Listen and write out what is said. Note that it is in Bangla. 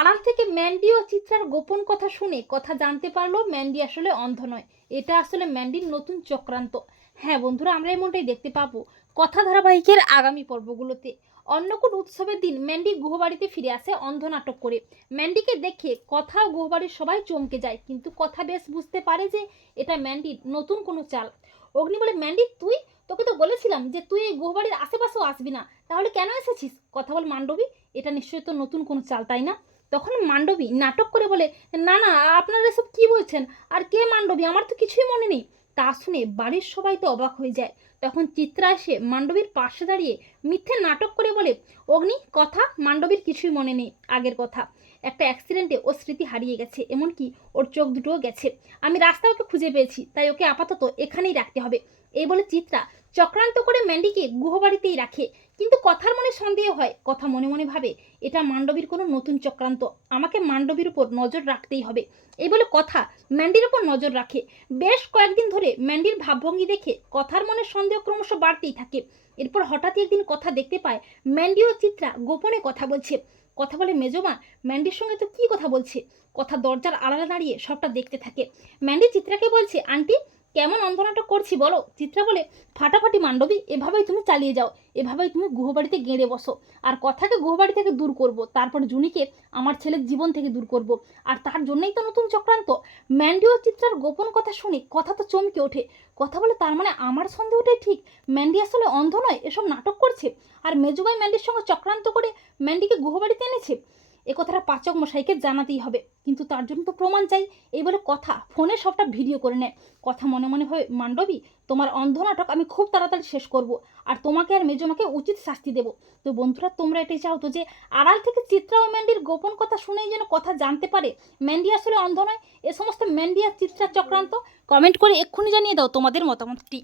আড়াল থেকে ম্যান্ডি ও চিত্রার গোপন কথা শুনে কথা জানতে পারল ম্যান্ডি আসলে অন্ধ নয়। এটা আসলে ম্যান্ডির নতুন চক্রান্ত। হ্যাঁ বন্ধুরা, আমরা এমনটাই দেখতে পাবো কথা ধারাবাহিকের আগামী পর্বগুলোতে। অন্নকূট উৎসবের দিন ম্যান্ডি গুহবাড়িতে ফিরে আসে অন্ধ নাটক করে। ম্যান্ডিকে দেখে কথা গুহবাড়ির সবাই চমকে যায়, কিন্তু কথা বেশ বুঝতে পারে যে এটা ম্যান্ডির নতুন কোনো চাল। অগ্নি বলে, ম্যান্ডি, তুই? তোকে তো বলেছিলাম যে তুই এই গুহবাড়ির আশেপাশেও আসবি না। তাহলে কেন এসেছিস? কথা বল, মান্ডবী, এটা নিশ্চয়ই তো নতুন কোনো চাল, তাই না? তখন মান্ডবী নাটক করে বলে, না না, আপনারা এসব কি বলছেন? আর কে মান্ডবী? আমার তো কিছুই মনে নেই। তা শুনে বাড়ির সবাই তো অবাক হয়ে যায়। তখন চিত্রা এসে মান্ডবীর পাশে দাঁড়িয়ে মিথ্যে নাটক করে বলে, অগ্নি, কথা? মান্ডবীর কিছুই মনে নেই, আগের কথা। একটা অ্যাক্সিডেন্টে ওর স্মৃতি হারিয়ে গেছে, এমনকি ওর চোখ দুটোও গেছে। আমি রাস্তা ওকে খুঁজে পেয়েছি, তাই ওকে আপাতত এখানেই রাখতে হবে। এই বলে চিত্রা চক্রান্ত করে ম্যান্ডিকে গুহবাড়িতেই রাখে। কিন্তু কথার মনে সন্দেহ হয়, কথা মনে মনে ভাবে, এটা মান্ডবীর কোনো নতুন চক্রান্ত। আমাকে মান্ডবীর উপর নজর রাখতেই হবে। এই বলে কথা ম্যান্ডির উপর নজর রাখে। বেশ কয়েকদিন ধরে ম্যান্ডির ভাবভঙ্গি দেখে কথার মনে সন্দেহ ক্রমশ বাড়তেই থাকে। এরপর হঠাৎই একদিন কথা দেখতে পায় ম্যান্ডি ও চিত্রা গোপনে কথা বলছে। কথা বলে, মেজমা, ম্যান্ডির সঙ্গে তো কি কথা বলছে? কথা দরজার আড়ালে দাঁড়িয়ে সবটা দেখতে থাকে। ম্যান্ডি চিত্রাকে বলছে, আন্টি কেমন অন্ধনাটক করছি বলো? চিত্রা বলে, ফাটাফাটি মান্ডবী, এভাবেই তুমি চালিয়ে যাও, এভাবেই তুমি গুহবাড়িতে গেঁড়ে বসো। আর কথাকে গুহবাড়ি থেকে দূর করব, তারপর জুনিকে আমার ছেলের জীবন থেকে দূর করব। আর তার জন্যই তো নতুন চক্রান্ত। ম্যান্ডিও চিত্রার গোপন কথা শুনে কথা তো চমকে ওঠে। কথা বলে তার মানে আমার সন্দেহটাই ঠিক? ম্যান্ডি আসলে অন্ধ নয়, এসব নাটক করছে? আর মেজুবাই ম্যান্ডির সঙ্গে চক্রান্ত করে ম্যান্ডিকে গুহবাড়িতে এনেছে? এ কথাটা পাচক মশাইকে জানাতেই হবে। কিন্তু তার জন্য তো প্রমাণ চাই। এই বলে কথা, ফোনে সবটা ভিডিও করে নেয় কথা মনে মনে হয়, মান্ডবী, তোমার অন্ধ নাটক আমি খুব তাড়াতাড়ি শেষ করব। আর তোমাকে আর মেজমাকে উচিত শাস্তি দেব। তো বন্ধুরা, তোমরা এটাই চাও তো যে, আড়াল থেকে চিত্রা ও ম্যান্ডির গোপন কথা শুনেই যেন কথা জানতে পারে। ম্যান্ডি আসলে অন্ধ নয়। এ সমস্ত ম্যান্ডি আর চিত্রার চক্রান্ত, কমেন্ট করে এক্ষুনি জানিয়ে দাও তোমাদের মতামতটি।